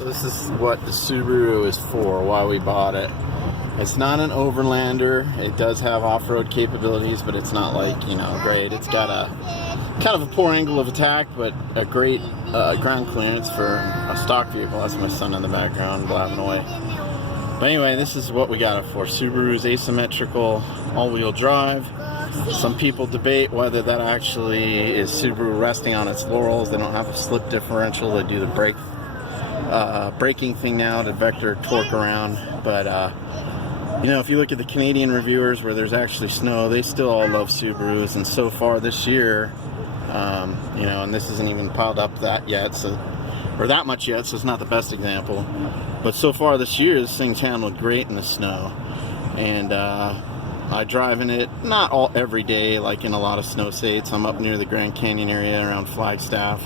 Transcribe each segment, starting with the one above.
So this is what the Subaru is for, why we bought it. It's not an overlander. It does have off-road capabilities, but it's not like, you know, great. It's got a kind of a poor angle of attack, but a great ground clearance for a stock vehicle. That's my son in the background blabbing away. But anyway, this is what we got it for. Subaru's asymmetrical all-wheel drive. Some people debate whether that actually is Subaru resting on its laurels. They don't have a slip differential. They do the braking thing now to vector torque around. But you know, if you look at the Canadian reviewers where there's actually snow, they still all love Subarus. And so far this year, you know, and this isn't even piled up that yet, so, or that much yet, so it's not the best example. But so far this year, this thing's handled great in the snow. And I drive in it not every day, like in a lot of snow states. I'm up near the Grand Canyon area around Flagstaff,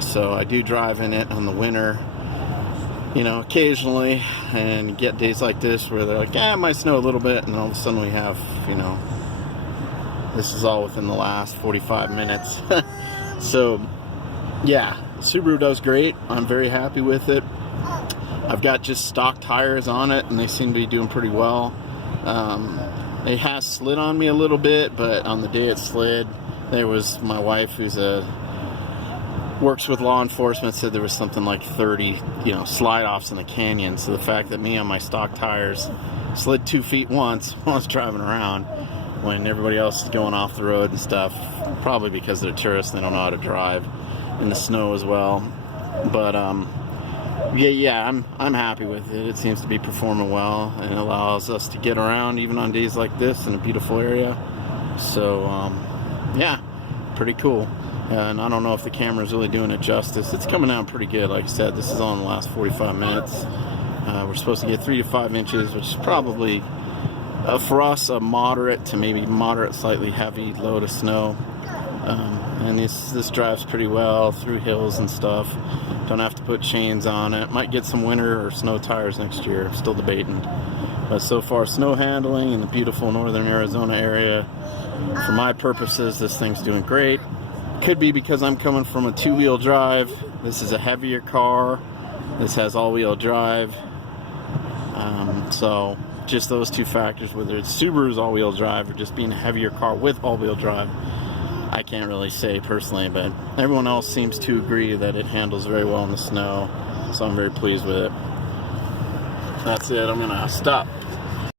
so I do drive in it in the winter, you know, occasionally, and get days like this where they're like, it might snow a little bit, and all of a sudden we have, you know, this is all within the last 45 minutes. So yeah, Subaru does great. I'm very happy with it. I've got just stock tires on it, and they seem to be doing pretty well. It has slid on me a little bit, but on the day it slid, there was my wife, who's works with law enforcement, said there was something like 30, you know, slide-offs in the canyon. So the fact that me on my stock tires slid 2 feet once while I was driving around, when everybody else is going off the road and stuff, probably because they're tourists and they don't know how to drive in the snow as well. But yeah, I'm happy with it. It seems to be performing well, and it allows us to get around even on days like this in a beautiful area. So yeah, pretty cool. And I don't know if the camera's really doing it justice. It's coming out pretty good. Like I said, this is on the last 45 minutes. We're supposed to get 3 to 5 inches, which is probably for us a moderate to maybe moderate, slightly heavy load of snow. And this drives pretty well through hills and stuff. Don't have to put chains on it. Might get some winter or snow tires next year. Still debating. But so far, snow handling in the beautiful northern Arizona area, for my purposes, this thing's doing great. Could be because I'm coming from a 2-wheel drive. This is a heavier car. This has all-wheel drive. So just those two factors, whether it's Subaru's all-wheel drive or just being a heavier car with all-wheel drive, I can't really say personally, but everyone else seems to agree that it handles very well in the snow, so I'm very pleased with it. That's it. I'm gonna stop.